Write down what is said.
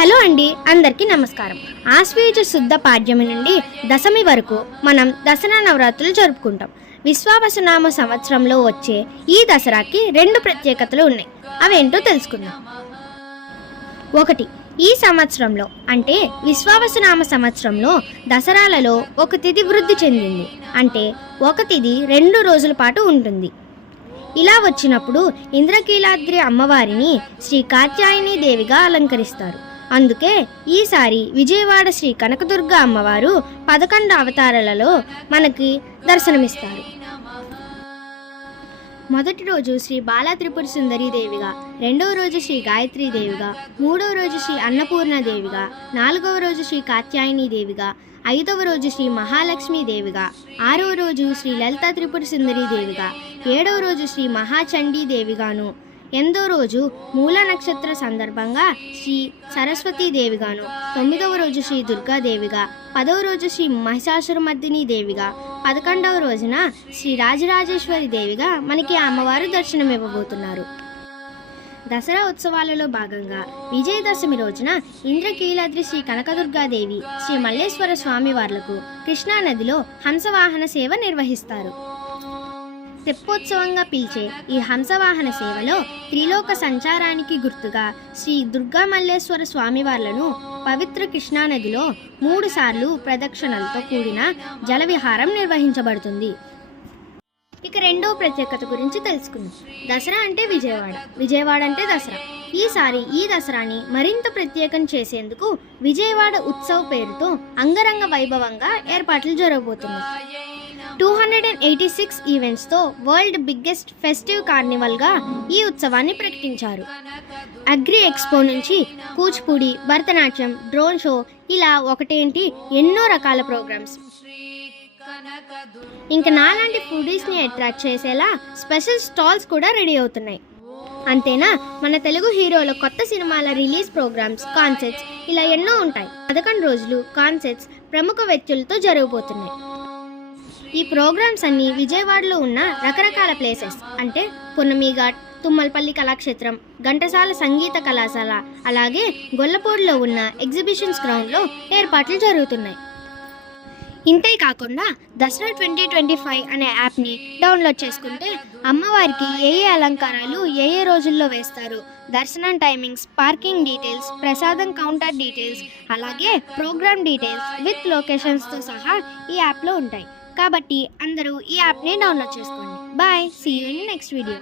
Hello అండి అందరికీ నమస్కారం. ఆశ్వేజ శుద్ధ పాడ్యమి నుండి దశమి వరకు మనం దసరా నవరాత్రులు జరుపుకుంటాం. విశ్వావసనామ సంవత్సరంలో వచ్చే ఈ దసరాకి రెండు ప్రత్యేకతలు ఉన్నాయి. అవేంటో తెలుసుకుందాం. ఒకటి ఈ సంవత్సరంలో అంటే విశ్వావసనామ సంవత్సరంలో దసరాలలో ఒక తిథి వృద్ధి చెందింది. అంటే ఒక తిథి రెండు రోజుల పాటు ఉంటుంది. ఇలా వచ్చినప్పుడు ఇంద్రకీలాద్రి అమ్మవారిని శ్రీ కాత్యాయని దేవిగా అలంకరిస్తారు. అందుకే ఈసారి విజయవాడ శ్రీ కనకదుర్గ అమ్మవారు పదకొండు అవతారాలలో మనకి దర్శనమిస్తారు. మొదటి రోజు శ్రీ బాలా త్రిపుర సుందరి దేవిగా రెండవ రోజు శ్రీ గాయత్రి దేవిగా మూడవ రోజు శ్రీ అన్నపూర్ణ దేవిగా నాలుగవ రోజు శ్రీ కాత్యాయని దేవిగా ఐదవ రోజు శ్రీ మహాలక్ష్మి దేవిగా ఆరవ రోజు శ్రీ లలిత త్రిపుర సుందరి దేవిగా ఏడవ రోజు శ్రీ మహాచండీ దేవిగాను ఎందో రోజు మూల నక్షత్ర సందర్భంగా శ్రీ సరస్వతీ దేవిగాను తొమ్మిదవ రోజు శ్రీ దుర్గాదేవిగా పదవ రోజు శ్రీ మహిషాసురమర్దిని దేవిగా పదకొండవ రోజున శ్రీ రాజరాజేశ్వరి దేవిగా మనకి అమ్మవారు దర్శనమివ్వబోతున్నారు. దసరా ఉత్సవాలలో భాగంగా విజయదశమి రోజున ఇంద్రకీలాద్రి శ్రీ కనకదుర్గాదేవి శ్రీ మల్లేశ్వర స్వామి వార్లకు కృష్ణానదిలో హంసవాహన సేవ నిర్వహిస్తారు. తెప్పోత్సవంగా పిలిచే ఈ హంసవాహన సేవలో త్రిలోక సంచారానికి గుర్తుగా శ్రీ దుర్గా మల్లేశ్వర స్వామివార్లను పవిత్ర కృష్ణానదిలో మూడుసార్లు ప్రదక్షిణలతో కూడిన జలవిహారం నిర్వహించబడుతుంది. ఇక రెండో ప్రత్యేకత గురించి తెలుసుకుందాం. దసరా అంటే విజయవాడ. విజయవాడ అంటే దసరా. ఈసారి ఈ దసరాని మరింత ప్రత్యేకం చేసేందుకు విజయవాడ ఉత్సవ్ పేరుతో అంగరంగ వైభవంగా ఏర్పాట్లు జరగబోతున్నాయి. హండ్రెడ్ అండ్ ఎయిటీ సిక్స్ ఈవెంట్స్తో వరల్డ్ బిగ్గెస్ట్ ఫెస్టివ్ కార్నివల్గా ఈ ఉత్సవాన్ని ప్రకటించారు. అగ్రి ఎక్స్పో నుంచి కూచిపూడి భరతనాట్యం డ్రోన్ షో ఇలా ఒకటేంటి ఎన్నో రకాల ప్రోగ్రామ్స్. ఇంకా నాలాంటి ఫుడీస్ని అట్రాక్ట్ చేసేలా స్పెషల్ స్టాల్స్ కూడా రెడీ అవుతున్నాయి. అంతేనా? మన తెలుగు హీరోల కొత్త సినిమాల రిలీజ్ ప్రోగ్రామ్స్ కాన్సెప్ట్స్ ఇలా ఎన్నో ఉంటాయి. పదకొండు రోజులు కాన్సెప్ట్స్ ప్రముఖ వ్యక్తులతో జరగబోతున్నాయి. ఈ ప్రోగ్రామ్స్ అన్ని విజయవాడలో ఉన్న రకరకాల ప్లేసెస్. అంటే పున్నమి ఘాట్ కళాక్షేత్రం ఘంటసాల సంగీత కళాశాల అలాగే గొల్లపూడిలో ఉన్న ఎగ్జిబిషన్స్ గ్రౌండ్లో ఏర్పాట్లు జరుగుతున్నాయి. ఇంతే కాకుండా దసరా ట్వంటీ ట్వంటీ ఫైవ్ అనే యాప్ని డౌన్లోడ్ చేసుకుంటే అమ్మవారికి ఏ ఏ అలంకారాలు ఏ ఏ రోజుల్లో వేస్తారు దర్శనం టైమింగ్స్ పార్కింగ్ డీటెయిల్స్ ప్రసాదం కౌంటర్ డీటెయిల్స్ అలాగే ప్రోగ్రామ్ డీటెయిల్స్ విత్ లొకేషన్స్తో సహా ఈ యాప్లో ఉంటాయి. కాబట్టి అందరూ ఈ యాప్ని డౌన్లోడ్ చేసుకోండి. Bye. See you in next video